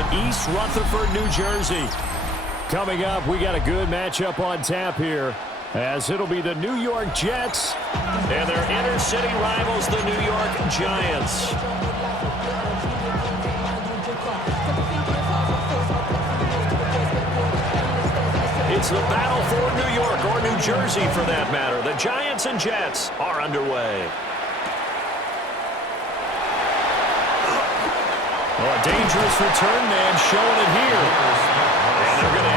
in East Rutherford, New Jersey. Coming up, we got a good matchup on tap here, as it'll be the New York Jets and their inner-city rivals, the New York Giants. It's the battle for New York, or New Jersey for that matter. The Giants and Jets are underway. Oh, a dangerous return man showing it here. And they're going to...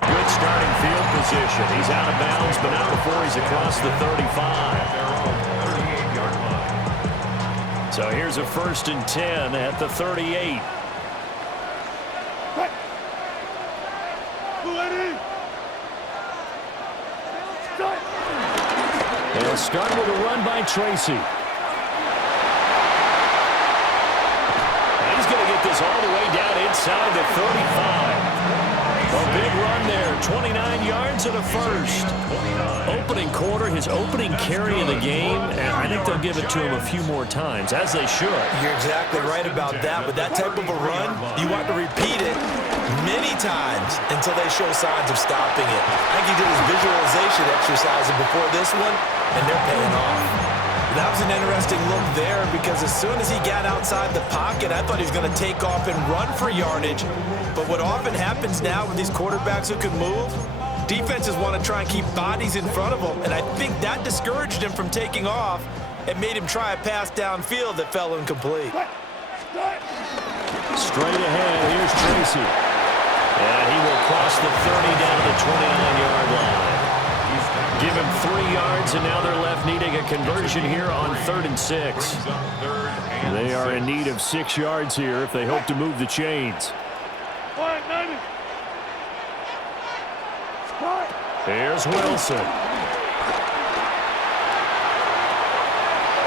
Good starting field position. He's out of bounds, but not before he's across the 35. So here's a 1st and 10 at the 38. They'll start with a run by Tracy. And he's going to get this all the way down inside the 35. A big run there, 29 yards and a first. Opening quarter, his opening carry of the game, and I think they'll give it to him a few more times, as they should. You're exactly right about that. With that type of a run, you want to repeat it many times until they show signs of stopping it. I think he did his visualization exercise before this one, and they're paying off. That was an interesting look there, because as soon as he got outside the pocket, I thought he was going to take off and run for yardage. But what often happens now with these quarterbacks who can move, defenses want to try and keep bodies in front of them, and I think that discouraged him from taking off and made him try a pass downfield that fell incomplete. Straight ahead, here's Tracy. And he will cross the 30 down the 29-yard line. Give him 3 yards, and now they're left needing a conversion here on 3rd and 6. They are in need of 6 yards here if they hope to move the chains. Here's Wilson.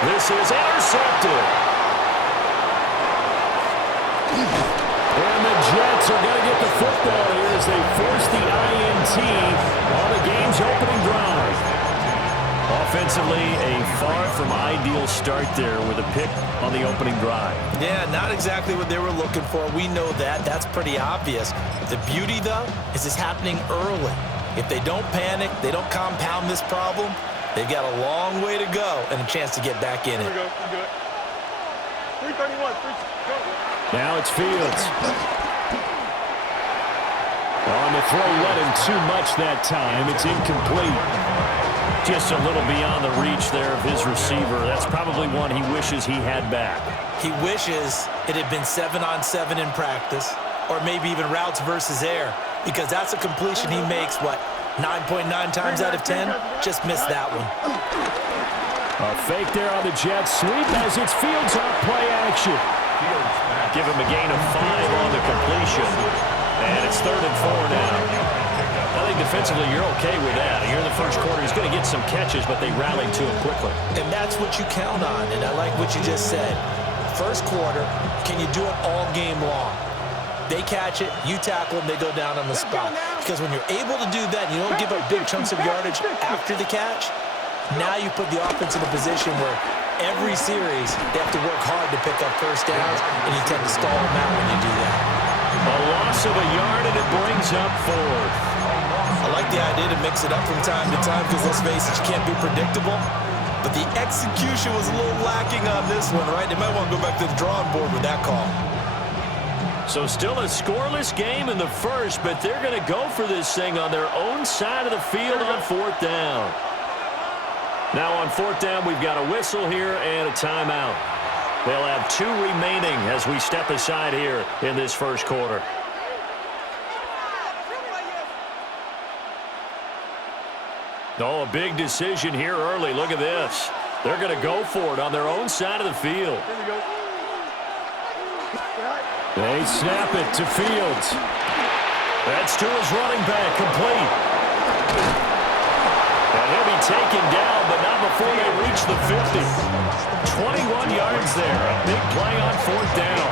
This is intercepted. And the Jets are going to get the football here as they force the INT on the game's opening drive. Offensively, a far from ideal start there with a pick on the opening drive. Yeah, not exactly what they were looking for. We know that. That's pretty obvious. The beauty, though, is it's happening early. If they don't panic, they don't compound this problem, they've got a long way to go and a chance to get back in it. 331, go. Now it's Fields. On the throw, let him too much that time. It's incomplete. Just a little beyond the reach there of his receiver. That's probably one he wishes he had back. He wishes it had been 7-on-7 in practice, or maybe even routes versus air, because that's a completion he makes, 9.9 times out of 10? Just missed that one. A fake there on the jet sweep as it's Fields off play action. Give him a gain of 5 on the completion. And it's 3rd and 4 now. I think defensively you're okay with that. Here in the first quarter, he's going to get some catches, but they rallied to him quickly. And that's what you count on, and I like what you just said. First quarter, can you do it all game long? They catch it, you tackle them, they go down on the spot. Because when you're able to do that and you don't give up big chunks of yardage after the catch, now you put the offense in a position where every series they have to work hard to pick up first downs, and you tend to stall them out when you do that. A loss of a yard, and it brings up 4th. I like the idea to mix it up from time to time because, let's face it, you can't be predictable. But the execution was a little lacking on this one, right? They might want to go back to the drawing board with that call. So still a scoreless game in the first, but they're going to go for this thing on their own side of the field on 4th down. Now on 4th down, we've got a whistle here and a timeout. They'll have 2 remaining as we step aside here in this first quarter. Oh, a big decision here early. Look at this. They're going to go for it on their own side of the field. They snap it to Fields. That's to his running back, complete. And he'll be taken down, but not before they reach the 50. 21 yards there. A big play on 4th down.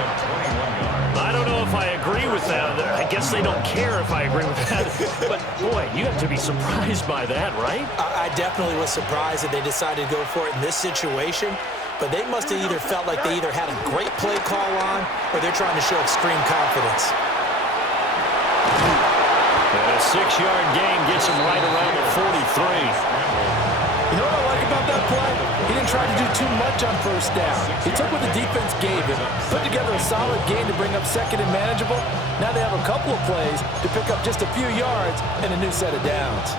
I don't know if I agree with that. I guess they don't care if I agree with that. But, boy, you have to be surprised by that, right? I definitely was surprised that they decided to go for it in this situation. But they must have either felt like they either had a great play call on or they're trying to show extreme confidence. And a 6-yard gain gets him right around the 43. You know what I like about that play? He didn't try to do too much on first down. He took what the defense gave him, put together a solid gain to bring up 2nd and manageable. Now they have a couple of plays to pick up just a few yards and a new set of downs.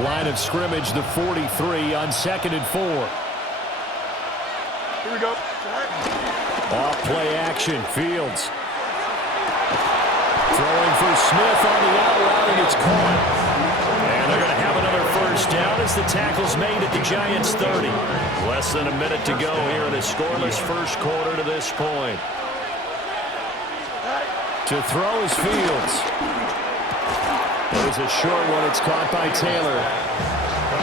Line of scrimmage, the 43 on 2nd and 4. Here we go. Off play action, Fields. Throwing for Smith on the out route, and it's caught. And they're going to have another first down as the tackle's made at the Giants' 30. Less than a minute to go here in a scoreless first quarter to this point. To throw is Fields. There's a short one. It's caught by Taylor.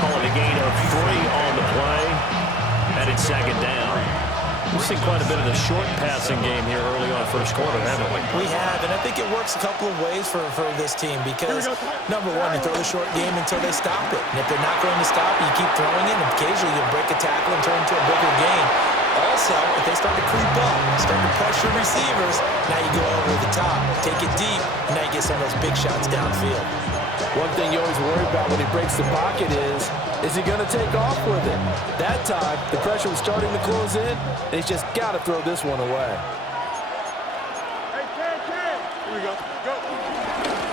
Calling a gain of 3 on the play. And it's 2nd down. We've seen quite a bit of the short passing game here early on first quarter, haven't we? We have, and I think it works a couple of ways for this team because, number one, you throw the short game until they stop it. And if they're not going to stop, you keep throwing it, and occasionally you'll break a tackle and turn into a bigger gain. Also, if they start to creep up, start to pressure receivers, now you go over the top, take it deep, and now you get some of those big shots downfield. One thing you always worry about when he breaks the pocket is he going to take off with it? That time, the pressure was starting to close in, and he's just got to throw this one away. Hey, Ken. Here we go. Go.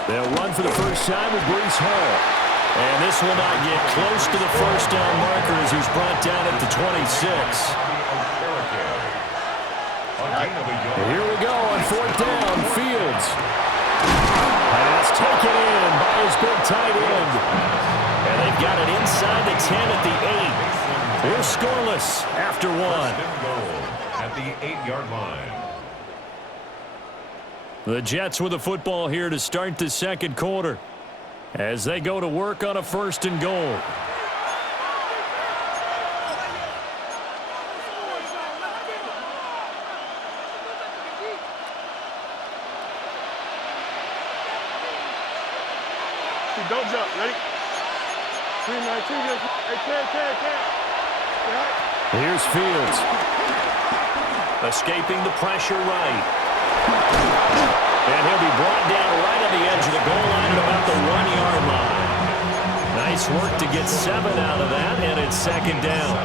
They'll run for the first time with Breece Hall. And this will not get close to the first down marker as he's brought down at the 26. Here we go on 4th down, Fields. Pass taken in by his big tight end. And they've got it inside the 10 at the 8. We're scoreless after 1. At the 8-yard line. The Jets with the football here to start the second quarter as they go to work on a 1st and goal. Don't jump. Ready? 3-19. Hey, Ken. Here's Fields. Escaping the pressure right. And he'll be brought down right on the edge of the goal line at about the 1-yard line. Nice work to get 7 out of that, and it's 2nd down.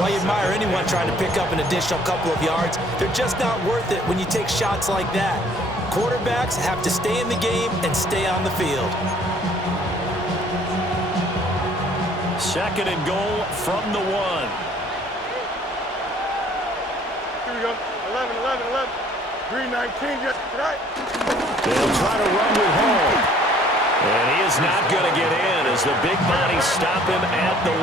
Well, you admire anyone trying to pick up an additional couple of yards. They're just not worth it when you take shots like that. Quarterbacks have to stay in the game and stay on the field. 2nd and goal from the 1. Here we go. 11. 3-19. Just right. They'll try to run with Hall. And he is not going to get in as the big bodies stop him at the 1.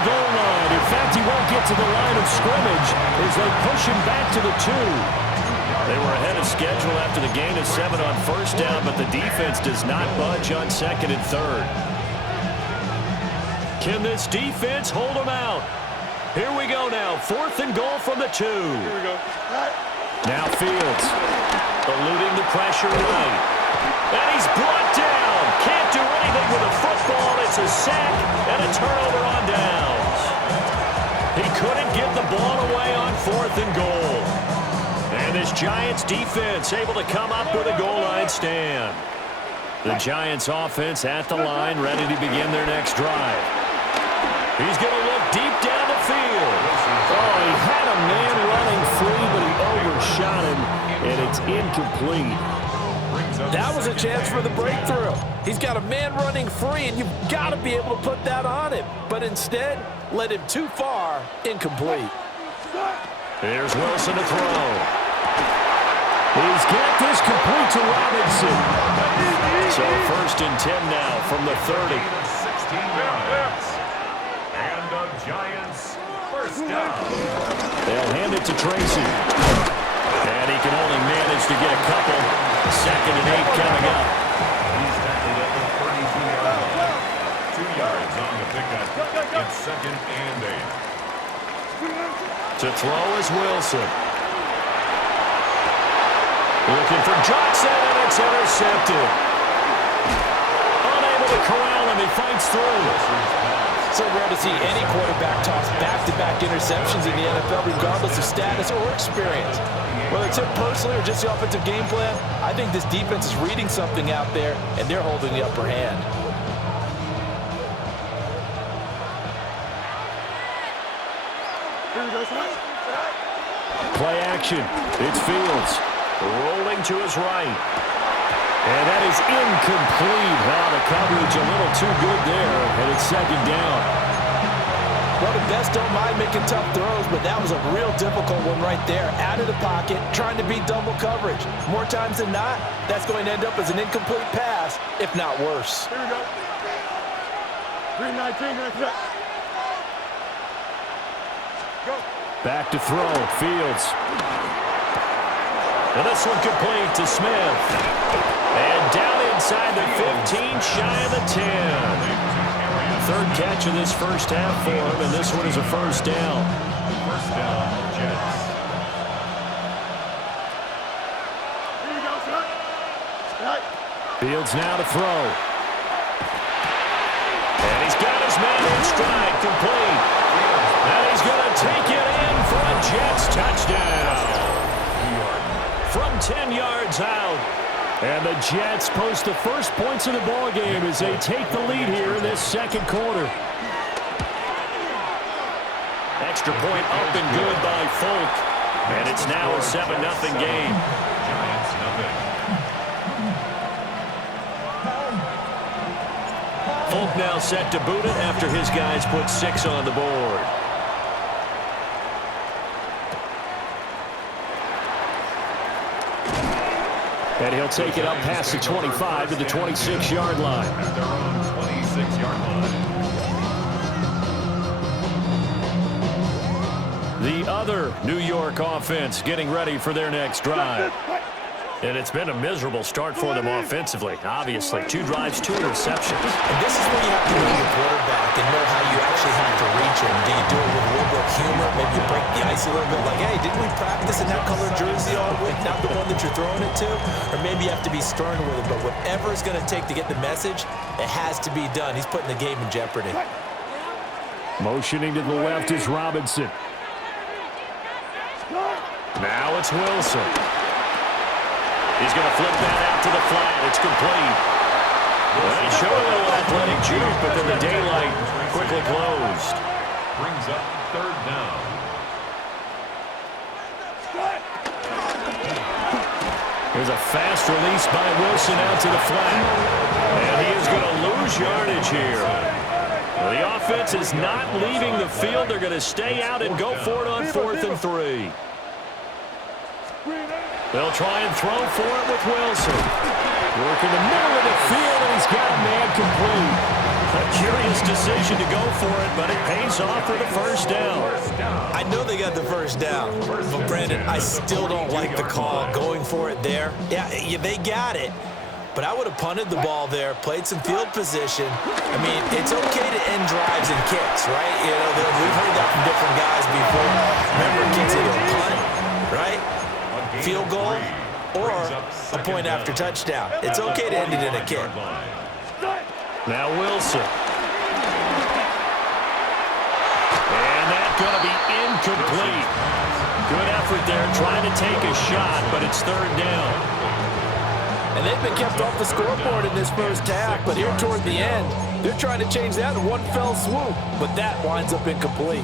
the goal line. In fact, he won't get to the line of scrimmage as they push him back to the 2. They were ahead of schedule after the gain of 7 on first down, but the defense does not budge on 2nd and 3rd. Can this defense hold them out? Here we go now. 4th and goal from the 2. Here we go. Now Fields eluding the pressure right. And he's brought down. Can't do anything with a football. It's a sack and a turnover on downs. He couldn't get the ball away on 4th and goal. And this Giants defense able to come up with a goal line stand. The Giants offense at the line, ready to begin their next drive. He's going to look deep down the field. Oh, he had a man running free, but he overshot him, and it's incomplete. That was a chance for the breakthrough. He's got a man running free, and you've got to be able to put that on him. But instead, led him too far, incomplete. Here's Wilson to throw. He's got this complete to Robinson. So 1st and 10 now from the 30. 16 yards. And the Giants first down. They'll hand it to Tracy. And he can only manage to get a couple. 2nd and 8 coming up. He's tackled at the 32-yard line. 2 yards on the pickup. It's 2nd and 8. To throw is Wilson. Looking for Johnson, and it's intercepted. Unable to corral him, he fights through. So rare to see any quarterback toss back-to-back interceptions in the NFL, regardless of status or experience. Whether it's him personally or just the offensive game plan, I think this defense is reading something out there, and they're holding the upper hand. Play action. It's Fields. Rolling to his right. And that is incomplete. Now the coverage a little too good there, and it's 2nd down. Well, the best don't mind making tough throws, but that was a real difficult one right there. Out of the pocket, trying to beat double coverage. More times than not, that's going to end up as an incomplete pass, if not worse. Here we go. 319, that's it. Go. Back to throw. Fields. And this one complete to Smith. And down inside the 15, shy of the 10. 3rd catch of this first half for him, and this one is a first down. First down, Jets. Here we go, son. Right. Fields now to throw. And he's got his man in stride, complete. And he's going to take it in for a Jets touchdown. From 10 yards out. And the Jets post the first points of the ball game as they take the lead here in this 2nd quarter. Extra point up and good by Folk. And it's now a 7-0 game. Giants nothing. Folk now set to boot it after his guys put 6 on the board. And he'll take it up past the 25 to the 26-yard line. At their own 26-yard line. The other New York offense getting ready for their next drive. And it's been a miserable start for them offensively. Obviously, 2 drives, 2 interceptions. And this is where you have to know your quarterback and know how you actually have to reach him. Do you do it with a little bit of humor? Maybe you break the ice a little bit like, hey, didn't we practice in that color jersey all week? Not the one that you're throwing it to? Or maybe you have to be stern with it. But whatever it's going to take to get the message, it has to be done. He's putting the game in jeopardy. Motioning to the left is Robinson. Now it's Wilson. He's going to flip that out to the flat. It's complete. Well, he showed a little athletic juke, but then the daylight quickly closed. Brings up 3rd down. There's a fast release by Wilson out to the flat. And he is going to lose yardage here. Well, the offense is not leaving the field. They're going to stay out and go for it on 4th and 3. They'll try and throw for it with Wilson. Work in the middle of the field, and he's got man complete. Curious decision to go for it, but it pays off for the first down. I know they got the first down, but Brandon, I still don't like the call going for it there. Yeah, they got it, but I would have punted the ball there, played some field position. I mean, it's okay to end drives and kicks, right? You know, we've heard that from different guys before. Remember, kicks either a punt, right? Field goal, or a point after touchdown. It's okay to end it in a kick. Now Wilson. And that's going to be incomplete. Good effort there trying to take a shot, but it's third down. And they've been kept off the scoreboard in this first half, but here toward the end, they're trying to change that in one fell swoop, but that winds up incomplete.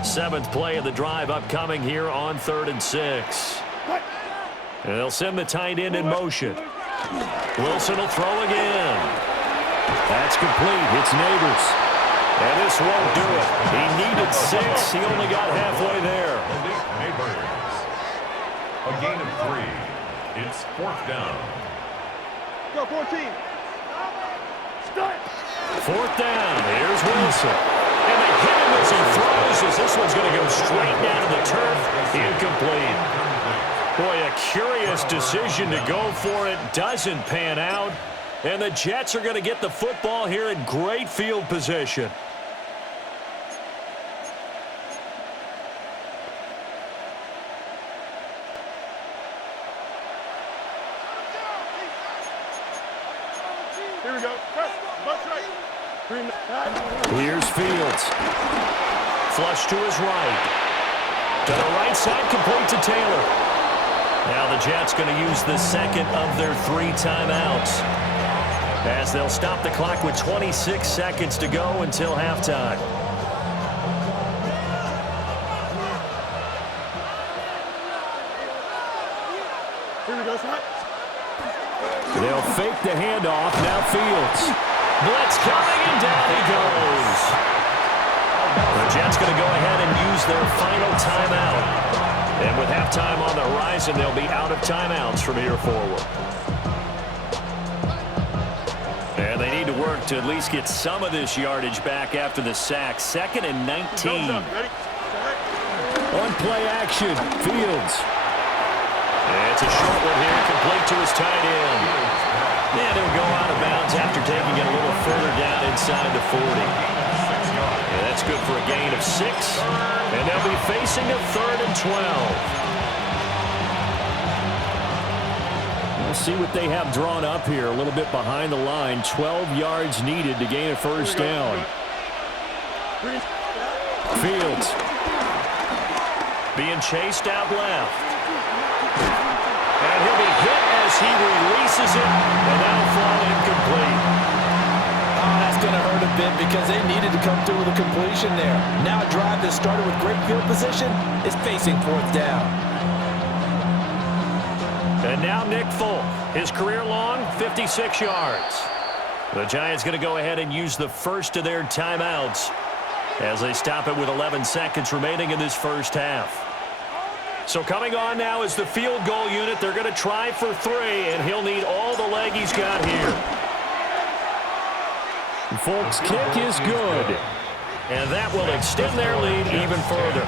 7th play of the drive upcoming here on 3rd and 6. And they'll send the tight end in motion. Wilson will throw again. That's complete. It's Neighbors. And this won't do it. He needed 6. He only got halfway there. Neighbors. A gain of 3. It's 4th down. Go, 14. Start. 4th down. Here's Wilson. And they hit him as he throws, as this one's going to go straight down to the turf. Incomplete. Boy, a curious decision to go for it. Doesn't pan out. And the Jets are going to get the football here in great field position. Here we go. Bust right. Here's Fields. Flush to his right. To the right side, complete to Taylor. Now the Jets going to use the second of their 3 timeouts, as they'll stop the clock with 26 seconds to go until halftime. Here we go, son. They'll fake the handoff. Now Fields. Blitz coming, and down he goes. The Jets going to go ahead and use their final timeout. And with halftime on the horizon, they'll be out of timeouts from here forward. And they need to work to at least get some of this yardage back after the sack. 2nd and 19. On play action, Fields. And it's a short one here, complete to his tight end. And he'll go out of bounds after taking it a little further down inside the 40. And that's good for a gain of 6. And they'll be facing a 3rd and 12. We'll see what they have drawn up here. A little bit behind the line. 12 yards needed to gain a first down. Fields being chased out left. And he'll be hit as he releases it, and that'll fall incomplete. Oh, that's going to hurt a bit because they needed to come through with a completion there. Now a drive that started with great field position is facing 4th down. And now Nick Folk, his career long, 56 yards. The Giants going to go ahead and use the first of their timeouts as they stop it with 11 seconds remaining in this first half. So coming on now is the field goal unit. They're going to try for 3, and he'll need all the leg he's got here. Folk's kick is good. And that will extend their lead even further.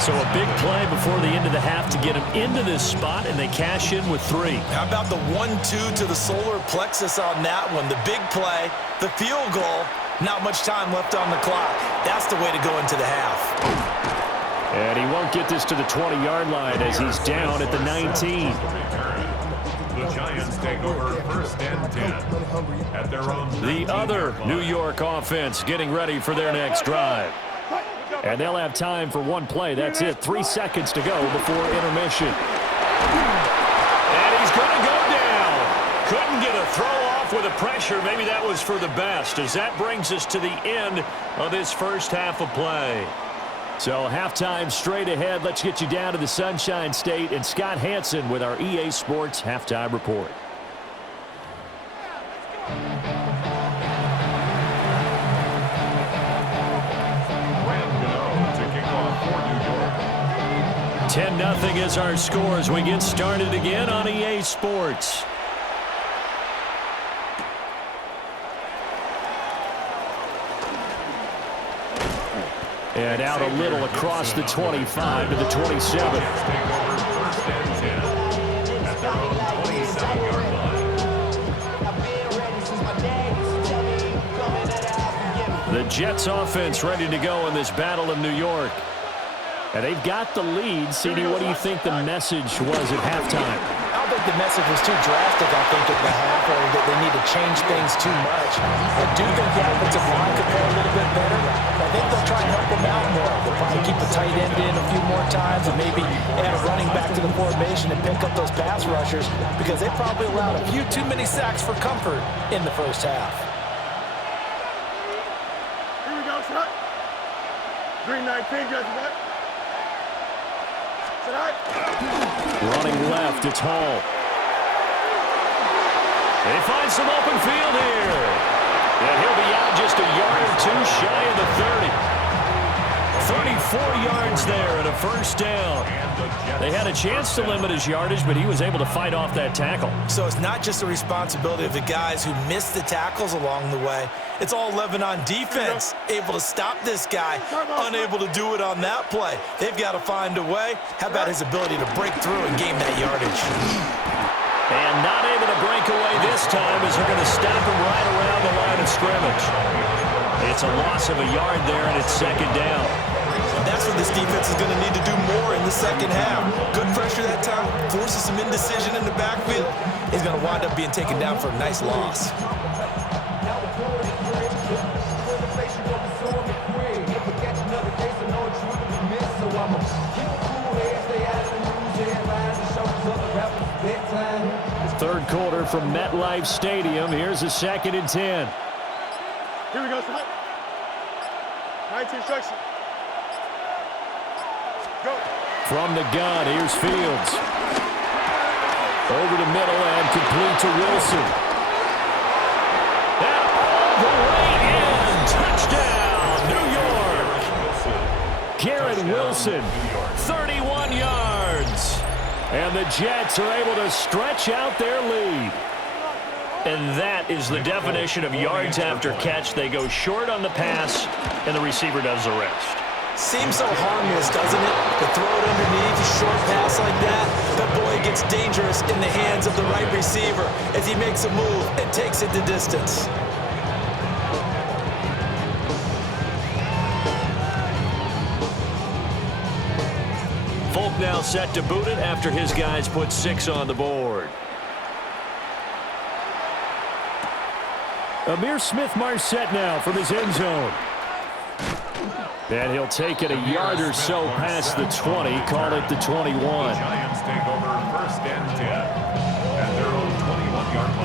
So a big play before the end of the half to get them into this spot, and they cash in with 3. How about the 1-2 to the solar plexus on that one? The big play, the field goal, not much time left on the clock. That's the way to go into the half. And he won't get this to the 20-yard line as he's down at the 19. The Giants take over 1st and 10 at their own. The other New York offense getting ready for their next drive. And they'll have time for one play. That's it. 3 seconds to go before intermission. And he's going to go down. Couldn't get a throw off with the pressure. Maybe that was for the best, as that brings us to the end of this first half of play. So halftime straight ahead. Let's get you down to the Sunshine State and Scott Hansen with our EA Sports Halftime Report. To kick off for New York. 10-0 is our score as we get started again on EA Sports. And out a little across the 25 to the 27. Take over first and 10 at their own 27-yard line. The Jets offense ready to go in this Battle of New York. And they've got the lead. CD, what do you think the message was at halftime? I don't think the message was too drastic, I think, at the half, or that they need to change things too much. I do think the offensive line could play a little bit better. I think they'll try and help them out more. They'll probably keep the tight end in a few more times and maybe add a running back to the formation and pick up those pass rushers, because they probably allowed a few too many sacks for comfort in the first half. Here we go, shot. Green 19, just what? Running left, it's Hall. They find some open field here. And he'll be out just a yard or two shy of the 30. 34 yards there and a first down. They had a chance to limit his yardage, but he was able to fight off that tackle. So it's not just the responsibility of the guys who missed the tackles along the way. It's all 11 on defense, able to stop this guy, unable to do it on that play. They've got to find a way. How about his ability to break through and gain that yardage? And not able to break away this time as they're going to stop him right around the line of scrimmage. It's a loss of a yard there, and it's second down. That's what this defense is going to need to do more in the second half. Good pressure that time, forces some indecision in the backfield. He's going to wind up being taken down for a nice loss. Third quarter from MetLife Stadium. Here's a 2nd and 10. Here we go, shot. 19 instruction. Go. From the gun, here's Fields. Over the middle and complete to Wilson. And all the way in. Touchdown, New York. Garrett Wilson, 31 yards. And the Jets are able to stretch out their lead. And that is the definition of yards after catch. They go short on the pass, and the receiver does the rest. Seems so harmless, doesn't it? To throw it underneath, a short pass like that. But boy, it gets dangerous in the hands of the right receiver as he makes a move and takes it the distance. Folk now set to boot it after his guys put 6 on the board. Amir Smith-Marset now from his end zone. And he'll take it a yard or so past the 20, call it the 21. The Giants take over first and 10 at their own 21-yard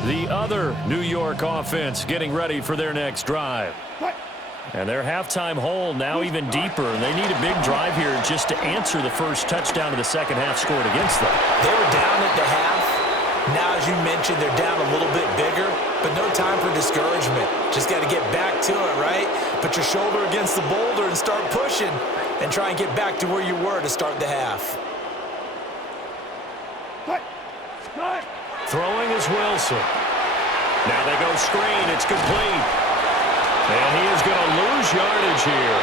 line. The other New York offense getting ready for their next drive. And their halftime hole now even deeper. They need a big drive here just to answer the first touchdown of the second half scored against them. They were down at the half. Now, as you mentioned, they're down a little bit bigger, but no time for discouragement. Just got to get back to it, right? Put your shoulder against the boulder and start pushing and try and get back to where you were to start the half. Throwing is Wilson. Now they go screen. It's complete. And he is going to lose yardage here.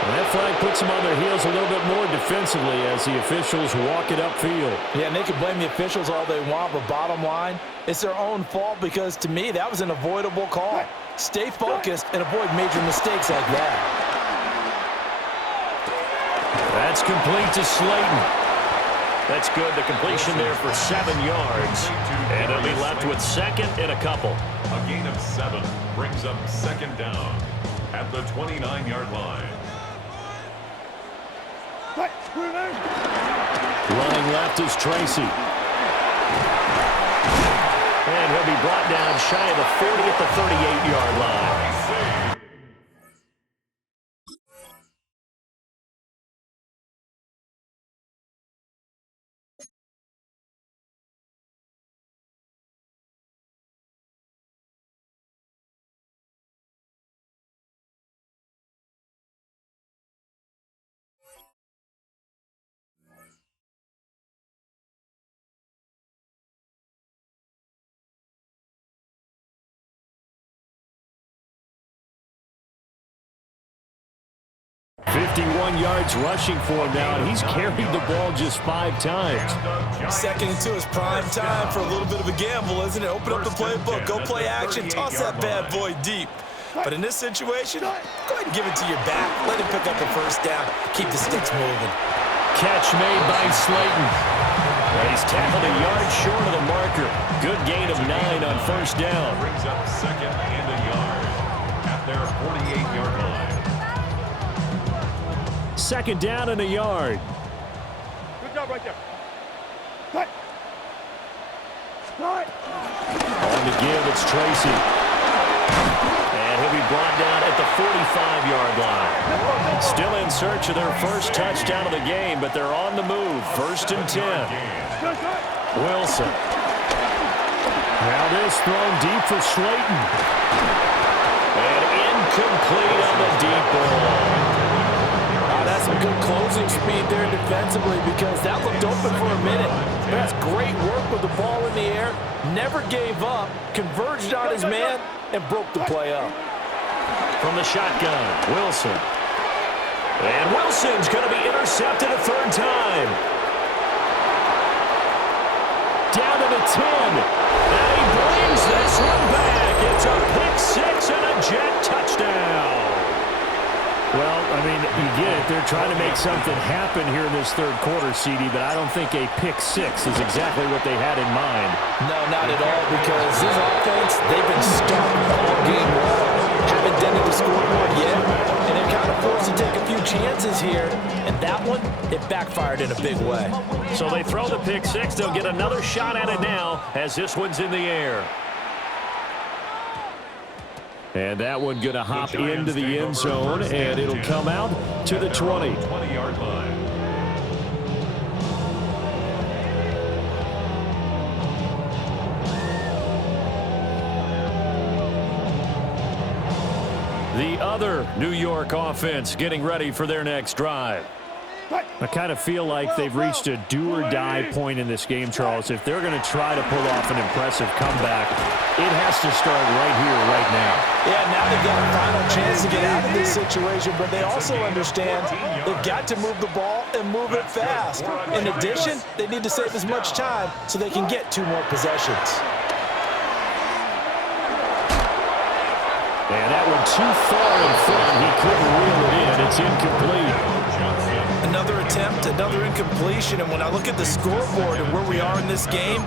And that flag puts them on their heels a little bit more defensively as the officials walk it upfield. Yeah, and they can blame the officials all they want, but bottom line, it's their own fault because, to me, that was an avoidable call. Stay focused and avoid major mistakes like that. That's complete to Slayton. That's good. The completion there for 7 yards. And they'll be left with second and a couple. A gain of 7 brings up second down at the 29-yard line. Running left is Tracy. And he'll be brought down shy of the 40 at the 38-yard line. 51 yards rushing for him now, and he's carried the ball just 5 times. Second into his prime time for a little bit of a gamble, isn't it? Open up the playbook, go play action, toss that bad boy deep. But in this situation, go ahead and give it to your back. Let him pick up a first down. Keep the sticks moving. Catch made by Slayton. He's tackled a yard short of the marker. Good gain of 9 on first down. Brings up second and a yard at their 48-yard line. Second down and a yard. Good job right there. Cut. Cut. On the give, it's Tracy. And he'll be brought down at the 45-yard line. Still in search of their first touchdown of the game, but they're on the move. First and 10. Wilson. Now this thrown deep for Slayton. And incomplete on the deep ball. That's some good closing speed there defensively because that looked open for a minute. That's great work with the ball in the air. Never gave up, converged on his man, and broke the play up. From the shotgun, Wilson. And Wilson's going to be intercepted a third time. Down to the 10. And he brings this one back. It's a pick-6 and a Jet touchdown. Well, I mean, you get it. They're trying to make something happen here in this third quarter, CD, but I don't think a pick-6 is exactly what they had in mind. No, not at all, because this offense, they've been starting all game long. Haven't dented the scoreboard yet, and they're kind of forced to take a few chances here, and that one, it backfired in a big way. So they throw the pick-6. They'll get another shot at it now as this one's in the air. And that one going to hop into the end zone, and it'll come out to the 20. 20-yard line. The other New York offense getting ready for their next drive. I kind of feel like they've reached a do-or-die point in this game, Charles. If they're going to try to pull off an impressive comeback, it has to start right here, right now. Yeah, now they've got a final chance to get out of this situation, but they also understand they've got to move the ball and move it fast. In addition, they need to save as much time so they can get 2 more possessions. And that one too far in front. He couldn't reel it in. It's incomplete. Another attempt, another incompletion, and when I look at the scoreboard and where we are in this game,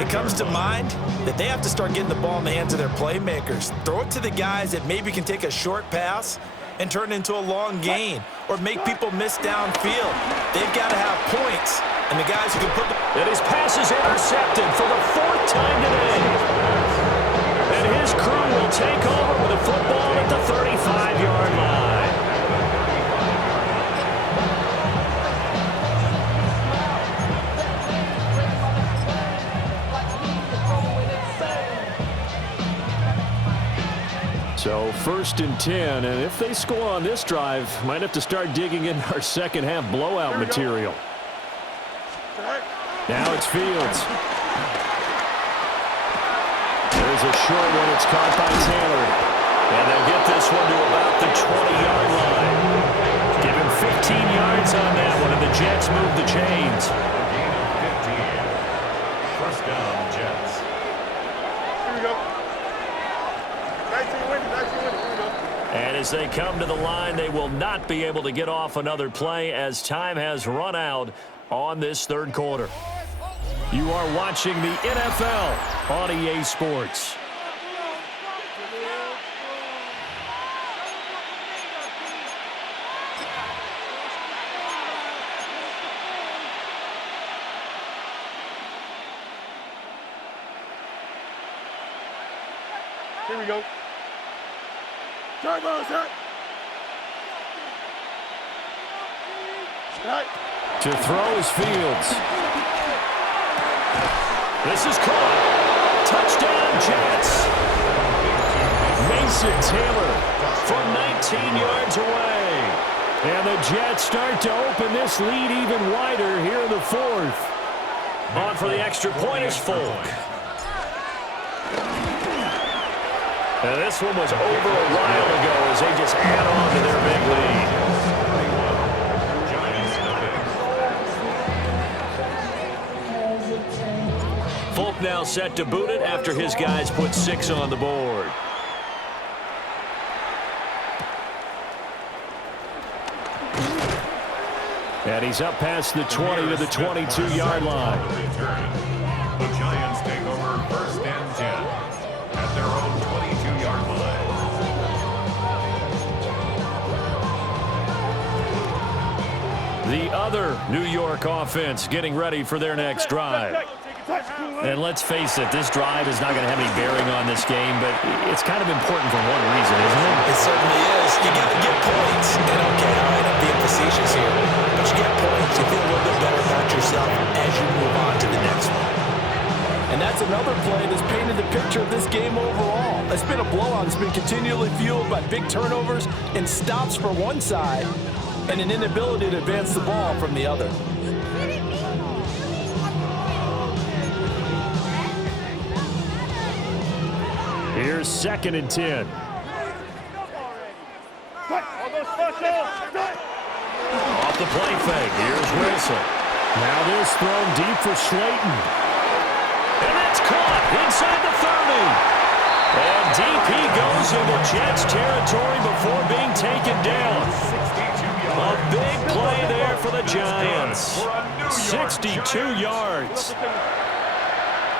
it comes to mind that they have to start getting the ball in the hands of their playmakers. Throw it to the guys that maybe can take a short pass and turn it into a long gain or make people miss downfield. They've got to have points, and the guys who can put the... And his pass is intercepted for the 4th time today. And his crew will take over with the football at the 35-yard line. So 1st and 10, and if they score on this drive, might have to start digging in our second half blowout material. Now it's Fields. There's a short one. It's caught by Taylor. And they'll get this one to about the 20-yard line. Give him 15 yards on that one, and the Jets move the chains. Gain of 15. First down, Jets. Here we go. 19 winning. Here we go. And as they come to the line, they will not be able to get off another play as time has run out on this third quarter. You are watching the NFL on EA Sports. Here we go. Turbo, set. Right. To throw is Fields. This is caught. Touchdown, Jets. Mason Taylor from 19 yards away. And the Jets start to open this lead even wider here in the 4th. On for the extra point is Folk. And this one was over a while ago as they just add on to their big lead. now set to boot it after his guys put 6 on the board. And he's up past the 20 to the 22-yard line. The Giants take over 1st and 10 at their own 22-yard line. The other New York offense getting ready for their next drive. And let's face it, this drive is not going to have any bearing on this game, but it's kind of important for one reason, isn't it? It certainly is. You got to get points. And okay, all right, I'm being facetious here, but you get points, you feel a little bit better about yourself as you move on to the next one. And that's another play that's painted the picture of this game overall. It's been a blowout. It's been continually fueled by big turnovers and stops for one side and an inability to advance the ball from the other. Here's 2nd and 10. Off the play fake. Here's Wilson. Now this thrown deep for Slayton. And that's caught inside the 30. And DP goes into Jets territory before being taken down. A big play there for the Giants. 62 yards.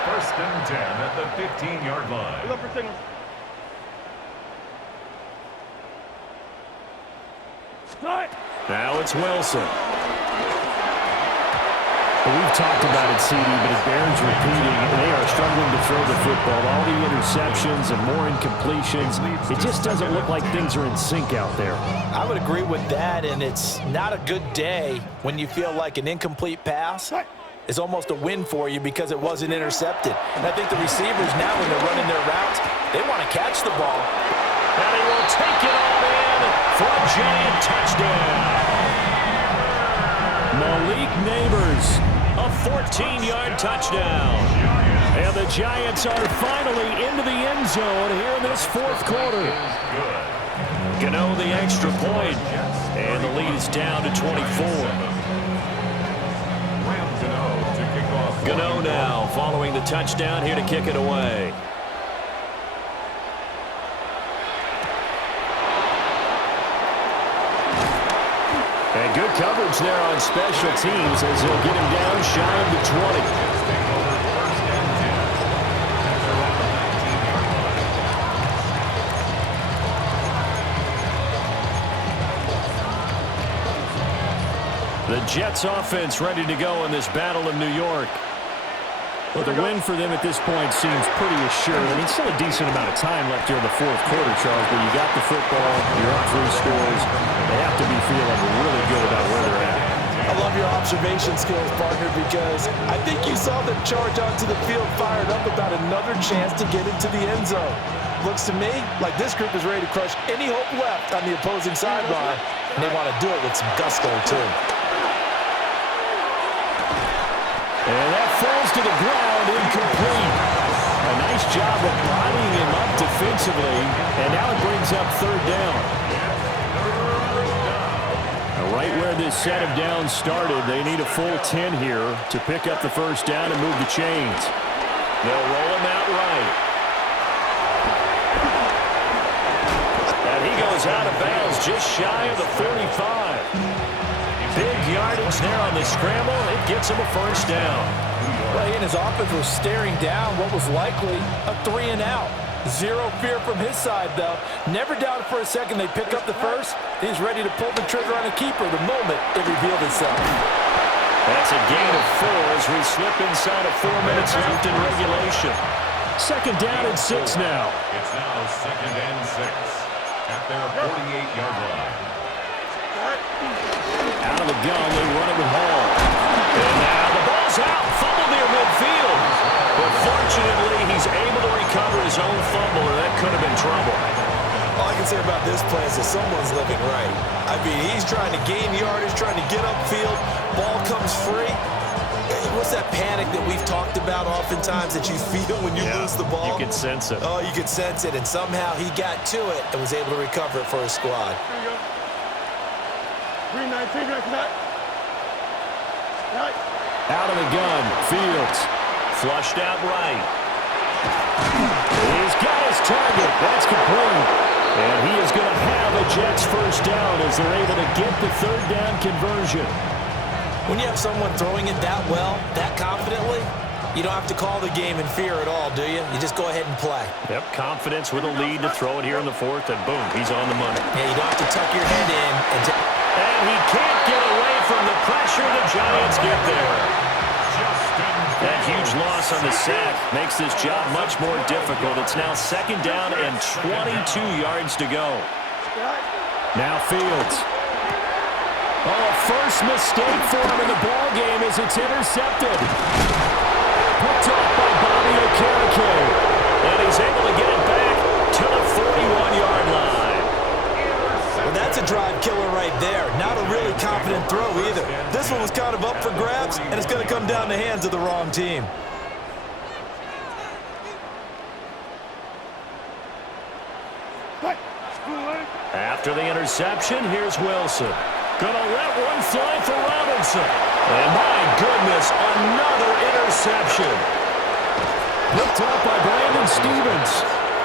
1st and 10 at the 15-yard line. Now it's Wilson. We've talked about it, CD, but it bears repeating. They are struggling to throw the football. All the interceptions and more incompletions. It just doesn't look like things are in sync out there. I would agree with that, and it's not a good day when you feel like an incomplete pass is almost a win for you because it wasn't intercepted. And I think the receivers now, when they're running their routes, they want to catch the ball. And he will take it all in for a Giant touchdown. Malik Neighbors, a 14-yard touchdown. And the Giants are finally into the end zone here in this 4th quarter. Gano the extra point, and the lead is down to 24. Gano now following the touchdown here to kick it away. And good coverage there on special teams as they'll get him down shy of the 20. The Jets offense ready to go in this battle of New York. Well, the win for them at this point seems pretty assured. I mean, still a decent amount of time left here in the 4th quarter, Charles, but you got the football, you're up 3 scores. They have to be feeling really good about where they're at. I love your observation skills, partner, because I think you saw them charge onto the field fired up about another chance to get into the end zone. Looks to me like this group is ready to crush any hope left on the opposing sideline, and they want to do it with some gusto, too. And that falls to the ground, incomplete. A nice job of bodying him up defensively, and now it brings up 3rd down. Right where this set of downs started, they need a full 10 here to pick up the 1st down and move the chains. They'll roll him out right. And he goes out of bounds just shy of the 45. Big yardage there on the scramble. It gets him a 1st down. Well, he and his offense was staring down what was likely a 3-and-out. Zero fear from his side, though. Never doubted for a second they pick up the 1st. He's ready to pull the trigger on a keeper the moment it revealed itself. That's a gain of 4 as we slip inside of 4 minutes left in regulation. 2nd down and 6 now. It's now 2nd and 6 at their 48-yard line. Out of the gun, they run it with Hall. And now the ball's out. Fumble near midfield. But fortunately, he's able to recover his own fumble, or that could have been trouble. All I can say about this play is that someone's living right. I mean, he's trying to gain yardage, trying to get upfield. Ball comes free. What's that panic that we've talked about oftentimes that you feel when you lose the ball? You can sense it. Oh, you can sense it, and somehow he got to it and was able to recover it for his squad. Out of the gun, Fields. Flushed out right. He's got his target. That's complete. And he is going to have a Jets first down as they're able to get the third down conversion. When you have someone throwing it that well, that confidently, you don't have to call the game in fear at all, do you? You just go ahead and play. Yep, confidence with a lead to throw it here in the fourth, and boom, he's on the money. Yeah, you don't have to tuck your head in. And he can't get away from the pressure. The Giants get there. That huge loss on the sack makes this job much more difficult. It's now second down and 22 yards to go. Now Fields. Oh, first mistake for him in the ball game as it's intercepted. Picked off by Bobby Okereke. And he's able to get it back to the 41-yard line. Well, that's a drive killer right there. Not a really confident throw either. This one was kind of up for grabs, and it's going to come down the hands of the wrong team. After the interception, here's Wilson. Gonna let one fly for Robinson. And my goodness, another interception. Picked up by Brandon Stevens.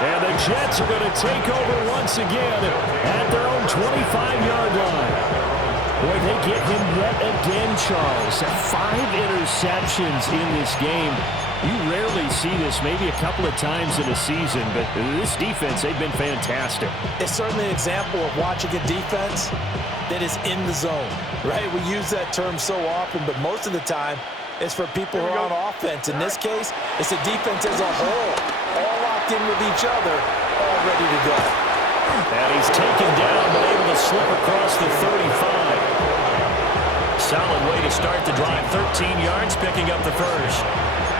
And the Jets are going to take over once again at their own 25-yard line. Boy, they get him yet again, Charles. 5 interceptions in this game. You rarely see this, maybe a couple of times in a season, but this defense, they've been fantastic. It's certainly an example of watching a defense that is in the zone, right? We use that term so often, but most of the time, it's for people who are on offense. In this case, it's a defense as a whole, all locked in with each other, all ready to go. And he's taken down, but able to slip across the 35. Solid way to start the drive. 13 yards, picking up the first.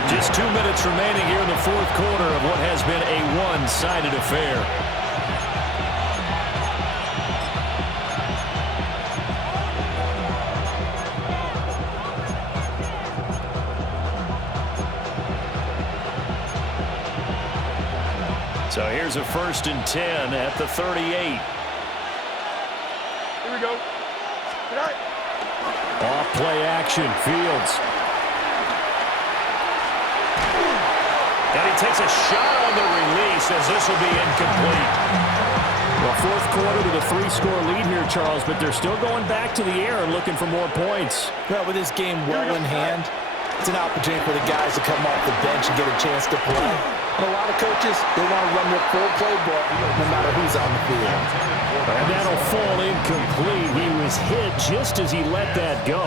Just 2 minutes remaining here in the fourth quarter of what has been a one-sided affair. So here's a 1st and 10 at the 38. Here we go. Tonight. Off play action, Fields. And he takes a shot on the release as this will be incomplete. Well, fourth quarter with a 3-score lead here, Charles, but they're still going back to the air and looking for more points. Well, with this game well in hand, it's an opportunity for the guys to come off the bench and get a chance to play. And a lot of coaches, they want to run their full playbook no matter who's on the field. And that'll fall incomplete. He was hit just as he let that go.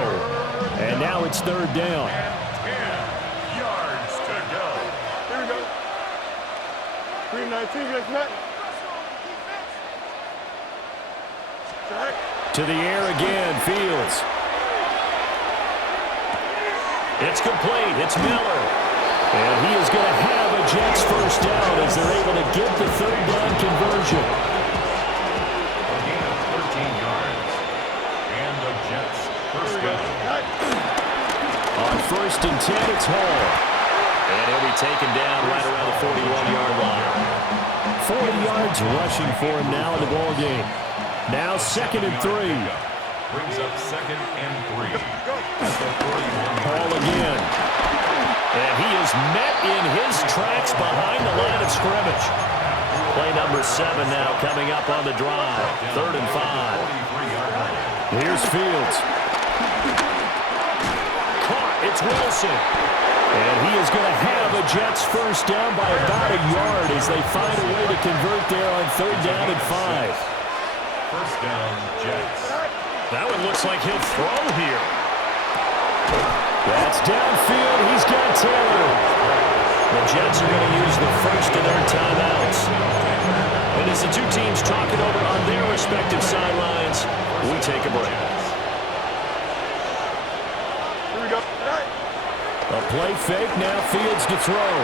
And now it's third down. 10 yards to go. Here we go. 3-19, guys, Matt. To the air again, Fields. It's complete. It's Miller. And he is going to have a Jets first down as they're able to get the third down conversion. A gain of 13 yards. And the Jets first down. On 1st and 10, it's Hall. And he'll be taken down right around the 41-yard line. 40 yards rushing for him now in the ball game. Now 2nd and 3. Brings up 2nd and 3. At the 41-yard Hall again. And he is met in his tracks behind the line of scrimmage. Play number 7 now coming up on the drive. 3rd and 5. Here's Fields. Caught. It's Wilson. And he is going to have a Jets first down by about a yard as they find a way to convert there on 3rd down and 5. First down, Jets. That one looks like he'll throw here. That's downfield. He's got Taylor. The Jets are going to use the first of their timeouts. And as the two teams talk it over on their respective sidelines, we take a break. Here we go. A play fake, now Fields to throw.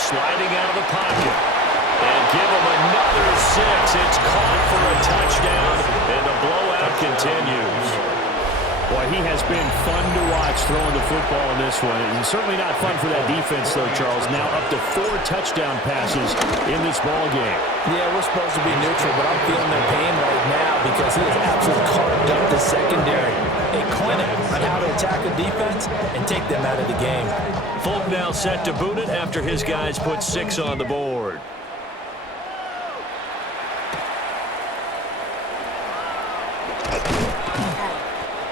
Sliding out of the pocket. And give him another 6. It's caught for a touchdown, and the blowout continues. Boy, he has been fun to watch throwing the football in this one. It's certainly not fun for that defense, though, Charles. Now up to 4 touchdown passes in this ball game. Yeah, we're supposed to be neutral, but I'm feeling their pain right now because he has absolutely carved up the secondary. A clinic on how to attack a defense and take them out of the game. Folk now set to boot it after his guys put 6 on the board.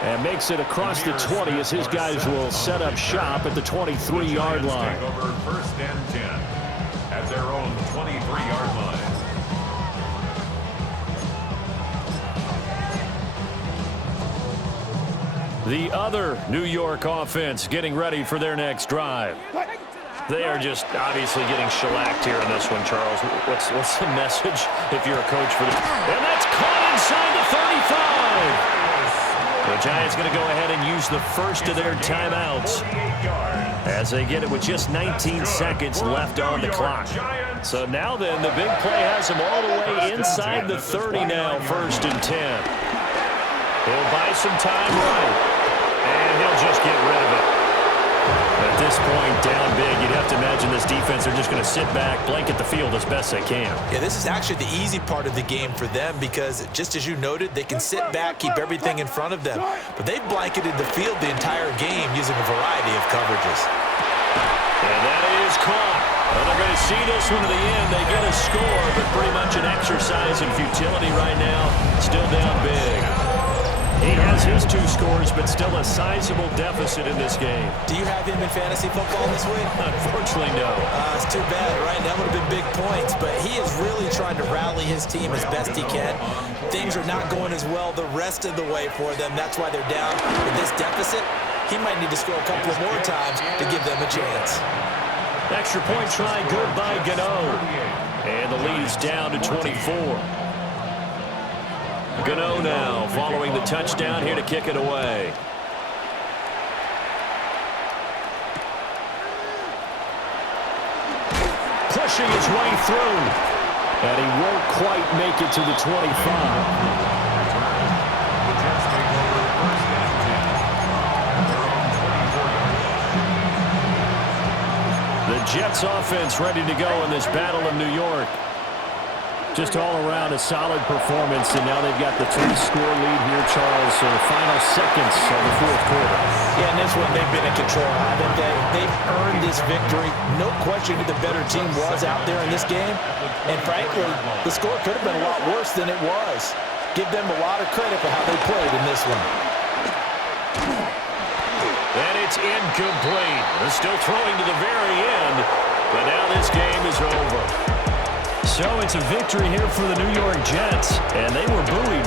And makes it across the 20 as his guys will set up shop at the 23-yard line. Take over 1st and 10 at their own 23-yard line. The other New York offense getting ready for their next drive. They are just obviously getting shellacked here in this one, Charles. What's the message if you're a coach for this? And that's caught inside the 35. The Giants going to go ahead and use the first of their timeouts as they get it with just 19 seconds left on the clock. So now then, the big play has them all the way inside the 30 now, 1st and 10. He'll buy some time right, and he'll just get rid of it. At this point, down big, you'd have to imagine this defense are just going to sit back, blanket the field as best they can. Yeah, this is actually the easy part of the game for them because, just as you noted, they can sit back, keep everything in front of them. But they've blanketed the field the entire game using a variety of coverages. And that is caught. Well, they're going to see this one to the end. They get a score, but pretty much an exercise in futility right now. Still down big. He has his 2 scores, but still a sizable deficit in this game. Do you have him in fantasy football this week? Unfortunately, no. It's too bad, right? That would have been big points, but he is really trying to rally his team as best he can. Things are not going as well the rest of the way for them. That's why they're down with this deficit. He might need to score a couple of more times to give them a chance. Extra point try good by Gano. And the lead is down to 24. Gano now following the touchdown here to kick it away. Pushing his way through. And he won't quite make it to the 25. The Jets offense ready to go in this battle of New York. Just all around a solid performance, and now they've got the 3-score lead here, Charles. So the final seconds of the 4th quarter. Yeah, in this one, they've been in control, haven't they? They've earned this victory. No question who the better team was out there in this game. And frankly, the score could have been a lot worse than it was. Give them a lot of credit for how they played in this one. And it's incomplete. They're still throwing to the very end, but now this game is over. So it's a victory here for the New York Jets, and they were buoyed.